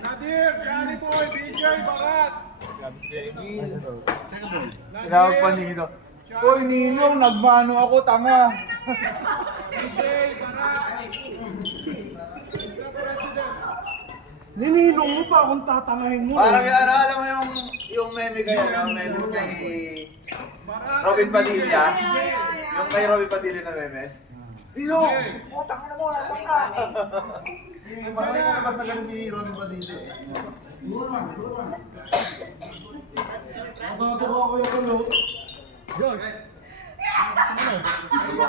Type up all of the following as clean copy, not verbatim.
Nadir, Johnny Boy, DJ, Barat. Tinawag pa Nino. Uy, Ninong, nagmano ako, tanga. DJ, Barat. Mr. President. Nininong mo pa kung tatangahin mo. Parang yan, alam mo yung meme kaya, no? Memes kay Robin Padilla. Yung kay Robin Padilla na memes. Ninong, utang na mo, nasan ka? Yung parang yung nabas na ganun si Robin Padilla eh.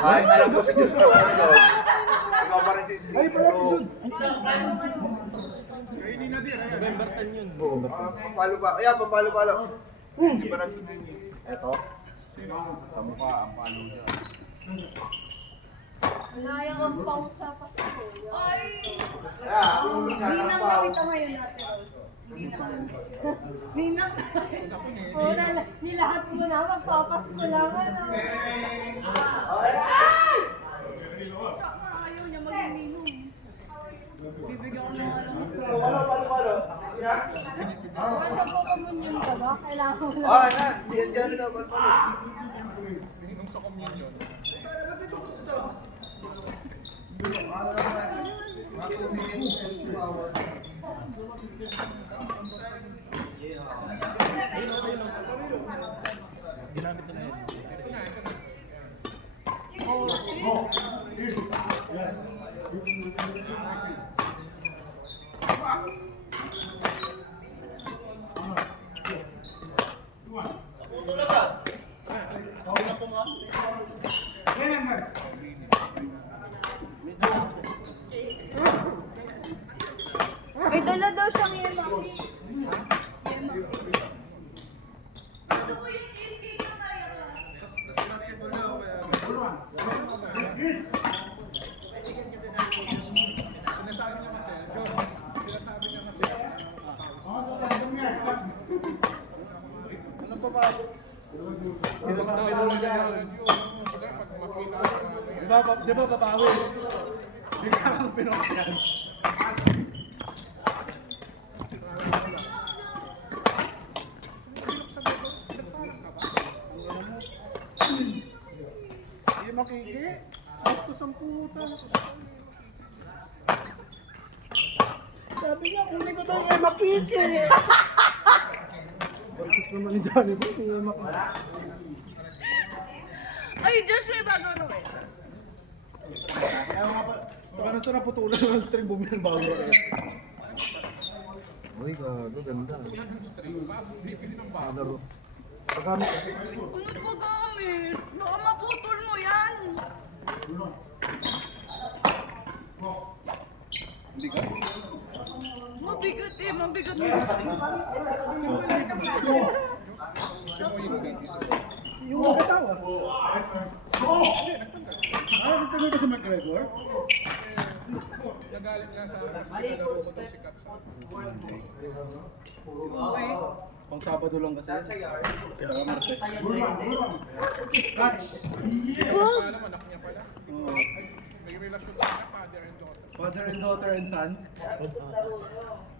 Kahit alam ko si Diyos na ano doon, ikaw pa rin sisisikin ko. Kay ni Nadir, ayan. Papalo pa. Ayan, papalo-palo. Hindi ba na? Eto. Tama pa, ang palo niya. Nayang ang pang sa Pasko. Ay! Ninang nakita ngayon natin, Rose. Ninang. Oo, nilahat mo na. Magpapasko lang, ano. Tsaka ayaw niya maging ninong. Bibigyan ko ng alam mo. Palo-palo. Ano po komunyon ka ba? Kailangan ko lang. Ah, yan. Si Anjali daw, palo-palo. Ninong sa communion. May dala daw siyang yema. Sinasabi niya kasi, George, sinasabi niya kasi, Ano pa ba? sinasabi mo niya yun, pag makita ka, Di ba babawis? Di ka kang pinokyan. Hindi makiki. Gusto sa puta. Sabi niya, kunin ko tayo makiki. Basis naman ni Johnny Boy, hindi makiki. Ay, Josh, may bago ano eh. Ayaw nga pa. Baka na ito naputulan ng string bumili ng bago rin. Uy, gago, ganda. Laro. Ano ba gamit? Baka maputol mo yan. Mabigat eh, mabigat mo. Yung mag-asawa. Nagtagal ka sa McGregor? nagalit nga sa akin kasi nalaro ko daw si Katsa. Pang Sabado lang kasi. Kaya Martes. Catch! Alam, anak niya pala. Oh. May relasyon sa father and daughter. Father and daughter and son.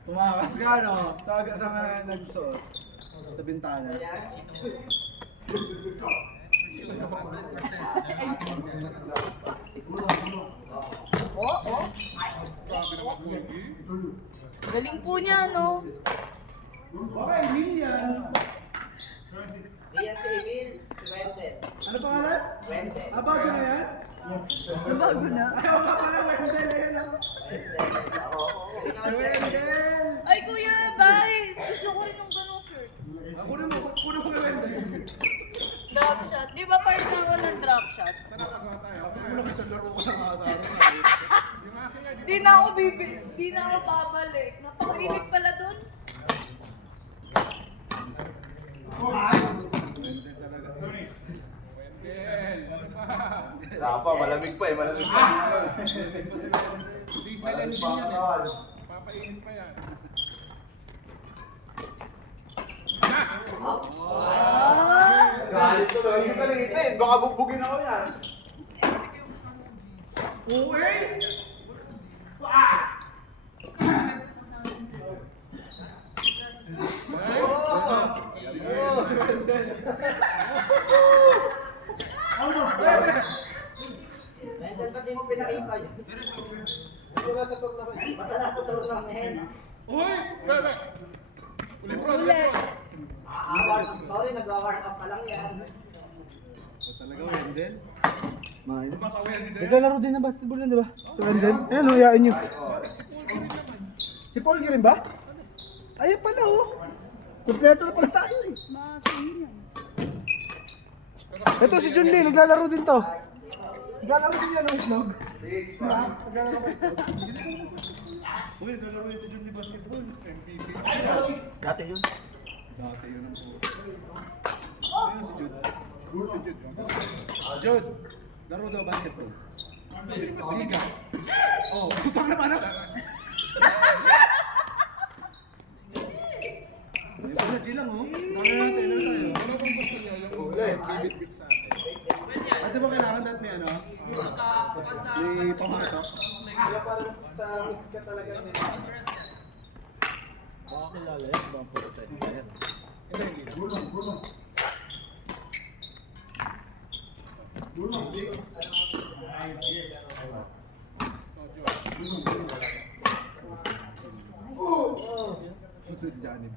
Tumakas ka, no? Tawagan sa nga nagsuot. Sa bintana. Oo. Sabi naman po, Galing po niya, no? Baka Emil yan. Iyan si Emil, si Wendell. Ano pangalan? Wendell. Ah, bago na yan? Bago na. Ayaw ka pala, Wendell. Ayun lang. Si Wendell! Ay, Kuya, bye! Gusto ko rin ng ganong shirt. Kunin mo kay Wendell. Drop shot. Di ba part na ako ng drop shot? Ako lang isang laro ko ng ata. Di na ako di na ako babalik. Napakainit pala dun. Wala pa, malamig pa eh, malamig pa. diesel engine yan eh. Papainit pa yan. Galit ko lang, hindi kalitin. Baka bugbugin ako yan. Uy! Wendell, ba't di mo pinakita yun? Wala sa tournament. Ba't wala sa tournament? Uy! Brother! Ulit bro, ulit Ulit. bro. Sorry, nagwa-warm up pa lang yan. O talaga, Wendell. Mahal. Baka Wendell. Naglalaro din ng basketball yan, di ba? Si Wendell. Ayan, oh, hayaan nyo. Si Paul rin ba? Ayan pala, oh. Kompleto na pala tayo, eh. Masingin yan. Ito si Junlin, naglalaro din to. Naglalaro din yan, oh, Snog. Uy, naglalaro yan si Junlin basketball. MVP. Dati yun. Dati yun ang po. Ayun si Jude. Jude, laro daw basketball. Liga. Oh, putang na paano? Ito na G lang, oh. Dami natin, ano tayo? Ano kung gusto nyo yung bibit-bit sa atin? At di ba kailangan dahil may ano? May pamatok? Gusto si Johnny.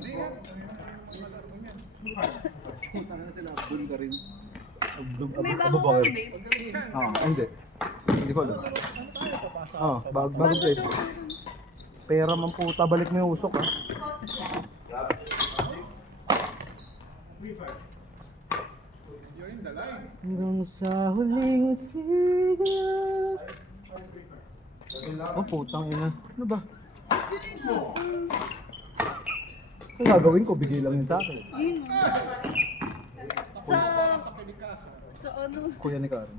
Hindi yan. Punta na sila, Abdul ka rin. May bago kang babe. Hindi. Hindi ko alam. Bagong plate. Pera man puta, balik mo yung usok, ha. You're in the line. Hanggang sa huling sigla. Oh, putang ina. Ano ba? Ang gagawin ko, bigay lang yun sa akin. Gino. Sa... Sa ano? Kuya ni Karen.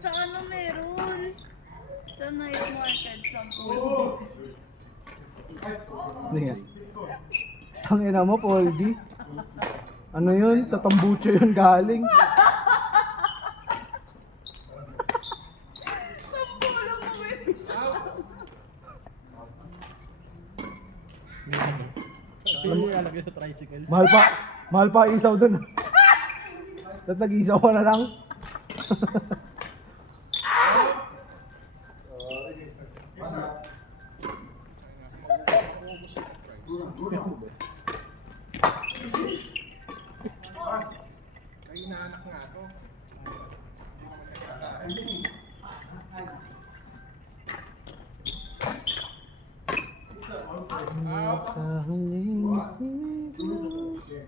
Sa ano meron? Sa night market, sa pool. Hindi nga. Ang ina mo, Paul D. Ano yun? Sa tambucho yun galing. Mahal pa isaw dun. At nag-isaw ka na lang. Ay, inaanak nga to. Sa huling sigla.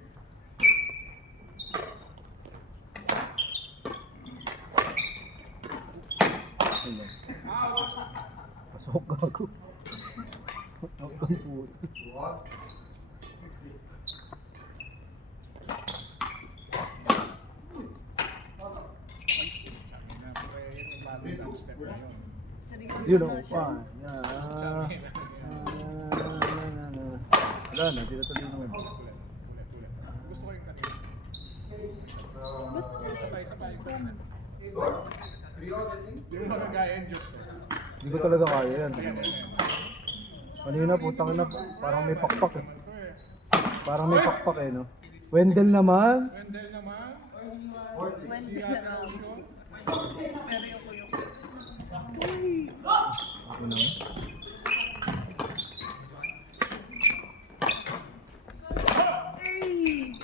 Pasok gago. Ang puto. Seryoso Yun na ang siya. pa. Wala na, di na tuloy naman. Gusto ko yung kanina. Sabay-sabay ko na. Yung mga guy and juice. Hindi ko talaga kaya yan. Kanina putang na, parang may pakpak eh. Parang may pakpak eh, no? Wendell naman. Wendell naman. Wendy na lang. Pero yung kuyok. Ako naman. Ay!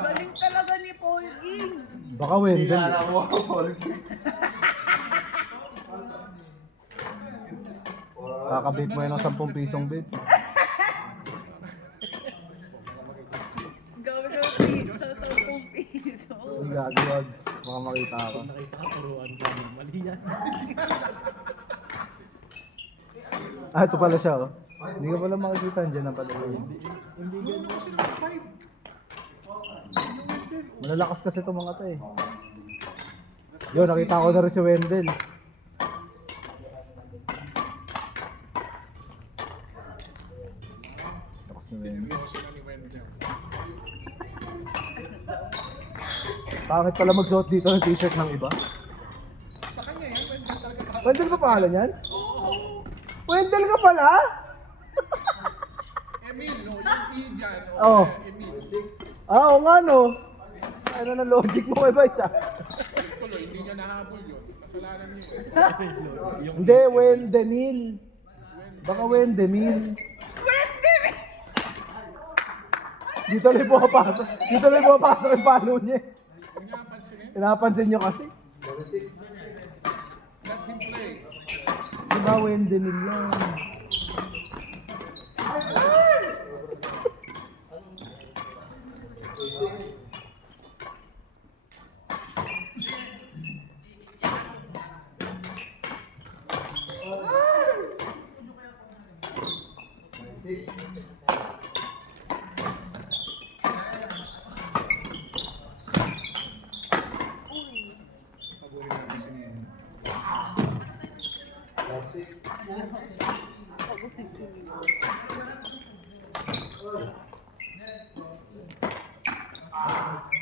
Galing talaga ni Paul Ging. Baka Wendell. Kailangan mo ako, Paul. Kakabit mo yan ng 10 pisong bit. Gawin ng piso sa 10 piso. Hindi gagawag. Baka makita ako. Ah, ito pala siya, oh. Hindi ka pala makikita, dyan na pala yun. Malalakas kasi itong mga to eh. Yo, nakita ko na rin si Wendell. Lakas ni Wendell. Seryoso na ni Wendell. Bakit pala magsuot dito ng t-shirt ng iba? Sa kanya yan, Wendell talaga. Wendell pa pangalan yan? Wendell ka pala? Emil, no? Yung E dyan, o Oh. Emil. Oo nga no. Ano na logic mo kay Vice ah? Tuloy, hindi niya nahabol yun. Kasalanan niya eh. Hindi, Wendenil. Baka Wendemil. Wendy! Dito lang pumapasok. Dito lang pumapasok yung palo niya. Huwag niya pansinin. Pinapansin nyo kasi. Let him play. Diba Wendenil yan?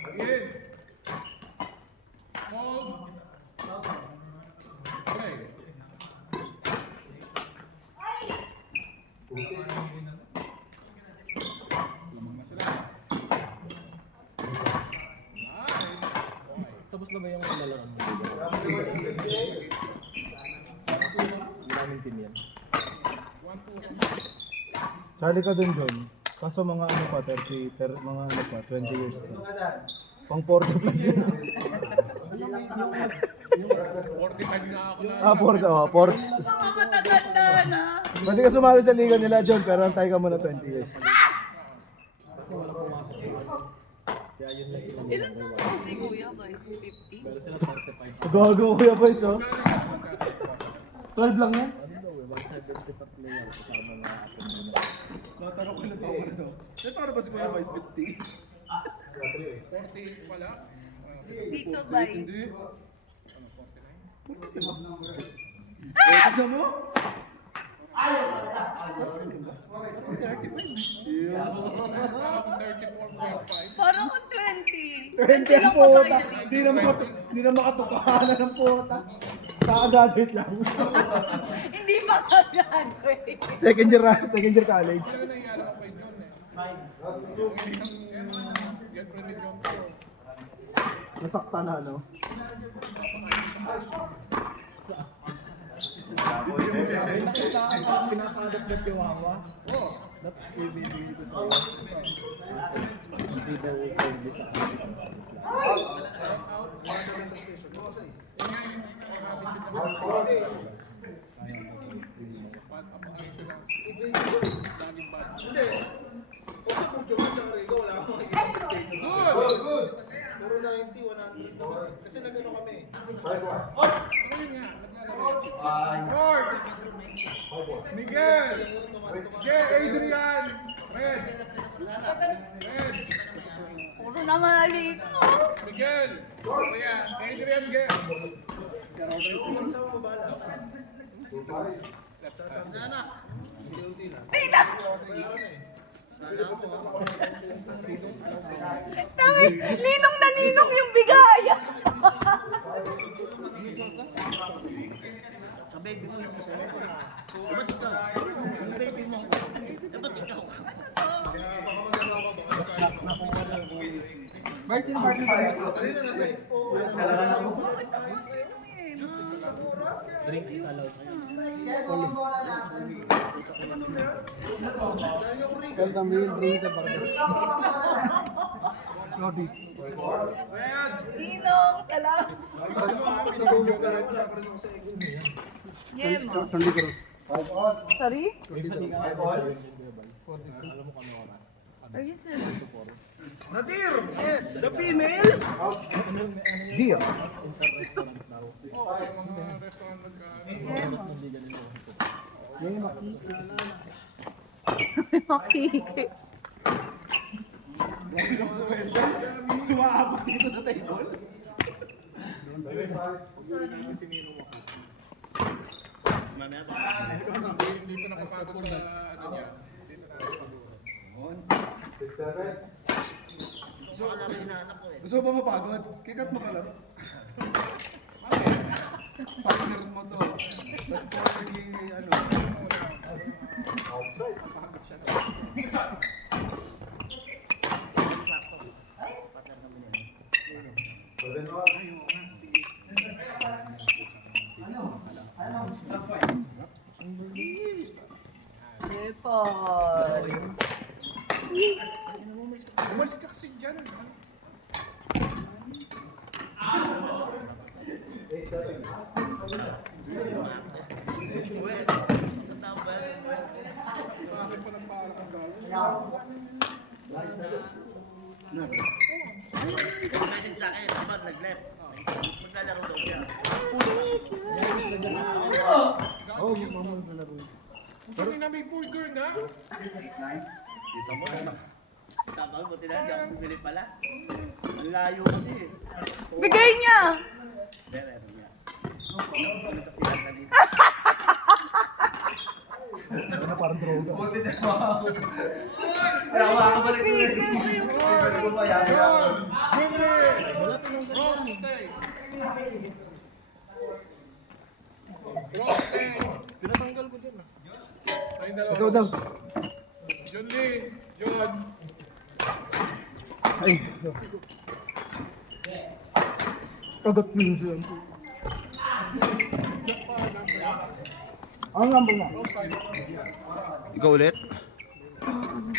Again. Hold. Play. Tapos na ba yung lalaro mo? Maraming team yan. Charlie ka dun, John. Kaso mga ano pa, 30, mga ano pa, 20 years pa. Pang 40 plus yun. 45 na ako na. Ah, 40, oh, 40. Mga matatanda na. Pwede ka sumali sa liga nila, John, pero antay ka muna 20 years. Ilan taon si Kuya guys? 50? Pero sila 45. Gago kuya boys, oh. 12 lang yan? 175 player kasama na ako muna. Natanong ko lang ako nito. Ito ba si Kuya Boys 50? 48 pala. Dito guys. Tignan mo? Parang 34.5. Parang 20. 20 ang puta. Di na makatotohanan ng puta. Kaka-graduate lang. Hindi makagraduate. Second year college. Ano nangyari ako kay John eh? Yung girlfriend ni John ko. Nasaktan na, no? Pinakadat na si Wawa. Oh, Dapat ibibigay ko sa hindi daw pwede sa akin. good! Puro 90, 100 naman. Kasi nagano kami. Ayun nga, naglalaro. Lord! Miguel! Miguel, Adrian! Red! Red! Puro na mali ito. Miguel! Kuya, Adrian, Miguel! Sa mga bala. Sana. Unti-unti na. Tita! Tangis, ninong na ninong yung bigaya. Sa baby mo hindi sa'yo. Ba't ikaw? Yung baby mo. Ba't ikaw? Kanina nasa expo. Drink is allowed. Ninong, salamat. Yema. Sorry? Are you serious? Nadir! Yes! The female! Deal. Makiki. Umaabot dito sa table. Hindi ko nakapagod sa ano niya. Gusto ka na rin anak ko eh. Gusto mo ba mapagod? Kikat mo ka lang. Partner mo to. Tapos po naging ano. Lepal. Umalis ka kasi dyan. Bakit pa ng parang ang gawin? Message sa akin, dapat nag-left. Maglalaro daw siya. Oh, yung mama na laro. Sabi na may burger na. Dito mo. Tama, buti na, hindi ako bumili pala. Ang layo kasi eh. Bigay niya! Pero ano niya. Ano sa silang kanina. Ano parang droga. Buti na mo. Kaya makakabalik ko rin. Balik ko pa yan. Bumili! Roast steak! Roast steak! Pinatanggal ko dun ah. Tayong dalawa. Ikaw daw. John Lee! John! Ay. Kagat minsan. Ang number na. Roast tayo. Ikaw ulit?